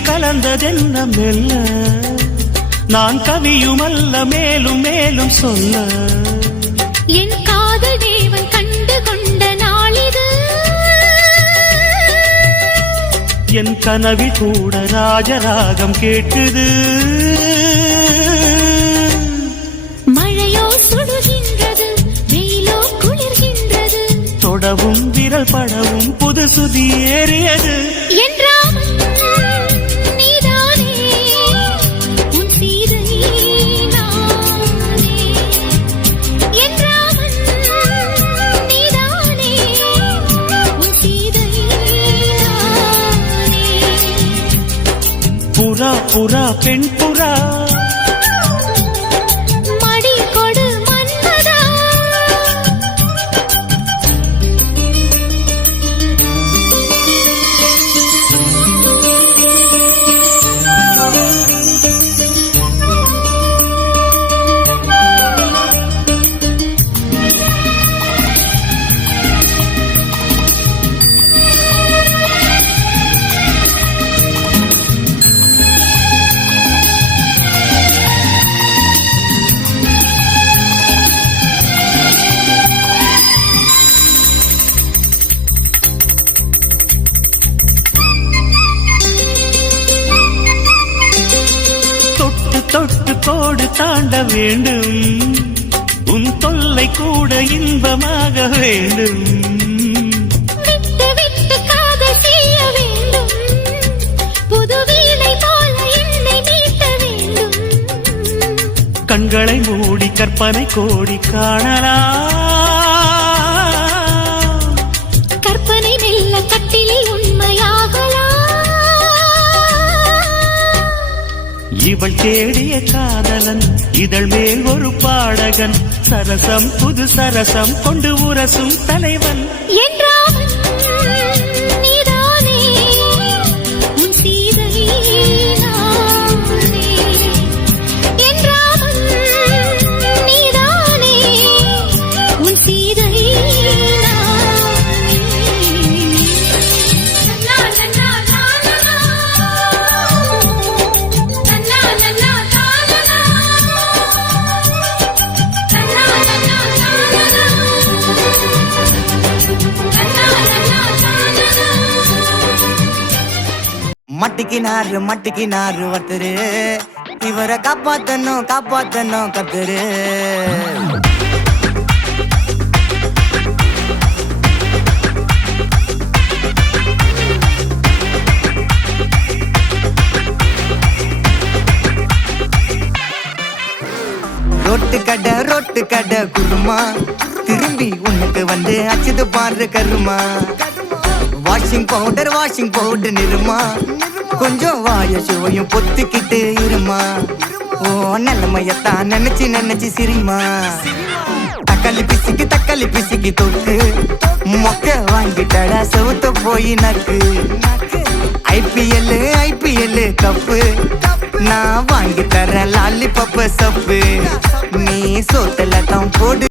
தேனில் கலந்ததென்ன மெல்ல நான் கவியுமல்ல மேலும் மேலும் சொல்ல என் காதல் தேவன் கண்டு கொண்ட நாளிது என் கனவில் கூட ராஜராகம் கேட்குது மழையோ சுடுகின்றது வெயிலோ குளிர்கின்றது தொடவும் விரல் படவும் புது சுதி ஏறியது புறா புறா பெண் புறா மடி கொடு மன்மதா தொட்டு கோடு தாண்ட வேண்டும் உன் தொல்லை கூட இன்பமாக வேண்டும் விட்டு விட்டு காதல் செய்ய வேண்டும் புது வீணை போல என்னை மீட்ட வேண்டும் கண்களை மூடி கற்பனை கோடி காணலாம் கற்பனை மெல்ல கட்டிலில் உண்மையாகலாம் இவள் தேடிய காதலன் இதழ் மேல் ஒரு பாடகன் சரசம் புது சரசம் கொண்டு உரசும் தலைவன் மட்டிக்கினாரு ஒருத்தரு இவரை காப்பாத்தணும் கத்துரு ரோட்டு கடை குருமா திரும்பி உனக்கு வந்து அச்சுது பாரு கருமா வாஷிங் பவுடர் நிறுமா கொஞ்சம் வாய சுவையும் பொத்துக்கிட்டு இருமா ஓ நிலைமையத்தான் நினைச்சு சிரிமா தக்காளி பிசிக்கி தொக்கு மொக்க வாங்கிட்டடா செவுத்த போய் நக்கு ஐபிஎல் கப்பு நான் வாங்கி தரேன் லாலிபப்பு சப்பு நீ சோத்துல தான் போடு